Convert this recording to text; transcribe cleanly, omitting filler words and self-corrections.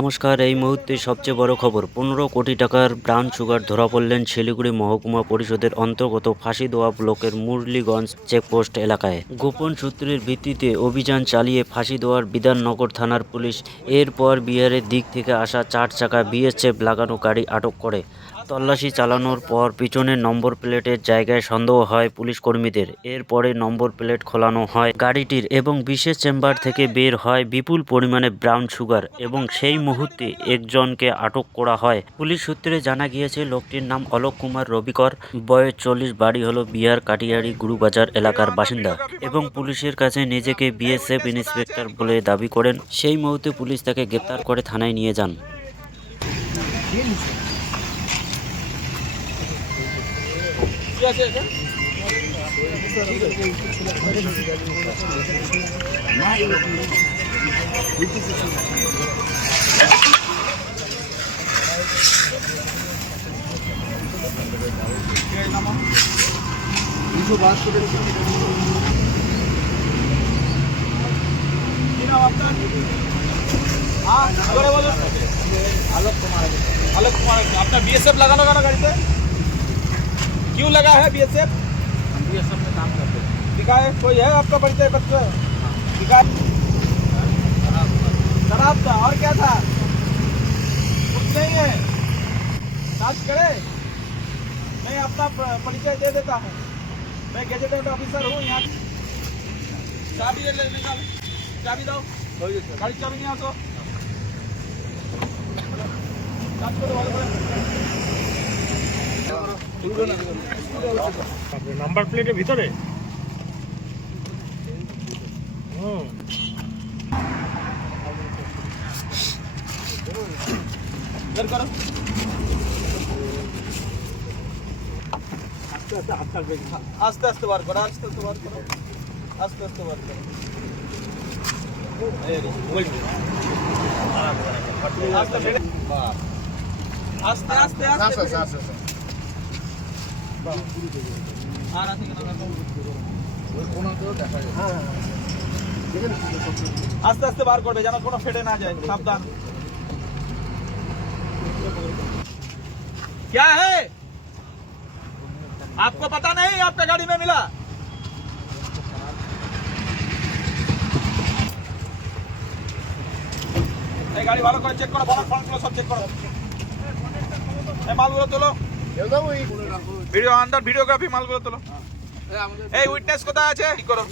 নমস্কার। এই মুহূর্তে সবচেয়ে বড় খবর, 15 কোটি টাকার ব্রাউন সুগার ধরা পড়লেন শিলিগুড়ি মহকুমা পরিষদের অন্তর্গত ফাঁসিদোয়া ব্লকের মুরলীগঞ্জ চেকপোস্ট এলাকায়। গোপন সূত্রের ভিত্তিতে অভিযান চালিয়ে ফাঁসিদোয়ার বিধাননগর থানার পুলিশ এরপর বিহারের দিক থেকে আসা 4 চাকা বিএসএফ লাগানো গাড়ি আটক করে। তল্লাশি চালানোর পর পিছনের নম্বর প্লেটের জায়গায় সন্দেহ হয় পুলিশ কর্মীদের। এরপরে নম্বর প্লেট খোলানো হয় গাড়িটির এবং বিশেষ চেম্বার থেকে বের হয় বিপুল পরিমাণে ব্রাউন সুগার এবং সেই মুহূর্তে একজনকে আটক করা হয়। পুলিশ সূত্রে জানা গিয়েছে লোকটির নাম অলোক কুমার রবিকর, বয়স 40, বাড়ি হলো বিহার কাটিয়ারি গুরুবাজার এলাকার বাসিন্দা এবং পুলিশের কাছে নিজেকে বিএসএফ ইন্সপেক্টর বলে দাবি করেন। সেই মুহূর্তে পুলিশ তাকে গ্রেপ্তার করে থানায় নিয়ে যান। आलोक कुमार अपना बीएसएफ लगाना गाना गाड़ी पे क्यों लगा है बीएसएफ? हम बीएसएफ में काम करते हैं। दिखाए कोई है आपका परिचय पत्र? दिखाए शराब था और क्या था? कुछ नहीं है। जांच करे। मैं अपना परिचय दे देता हूँ। मैं गेजेटेड ऑफिसर हूँ यहाँ। चाबी ले निकाल, चाबी दो। गाड़ी चाबी नहीं आसो। নাম্বার প্লেটের ভিতরে বের করো। আস্তে আস্তে বার করো, আস্তে আস্তে বার করো, আস্তে আস্তে বার করো। আস্তে আস্তে আস্তে আস্তে আস্তে বার করবে যেন কোনো ফেটে না যায়। সাবধান। क्या है आपको पता नहीं? आपका गाड़ी में मिला। गाड़ी ভালো করে চেক করো, বনাট ফ্রন্টগুলো সব চেক করো। এই মালগুলো তোলো, ভিডিও আন্ডার ভিডিওগ্রাফি মালগুলো তোলো। এই উইটনেস কোথায় আছে? কি করো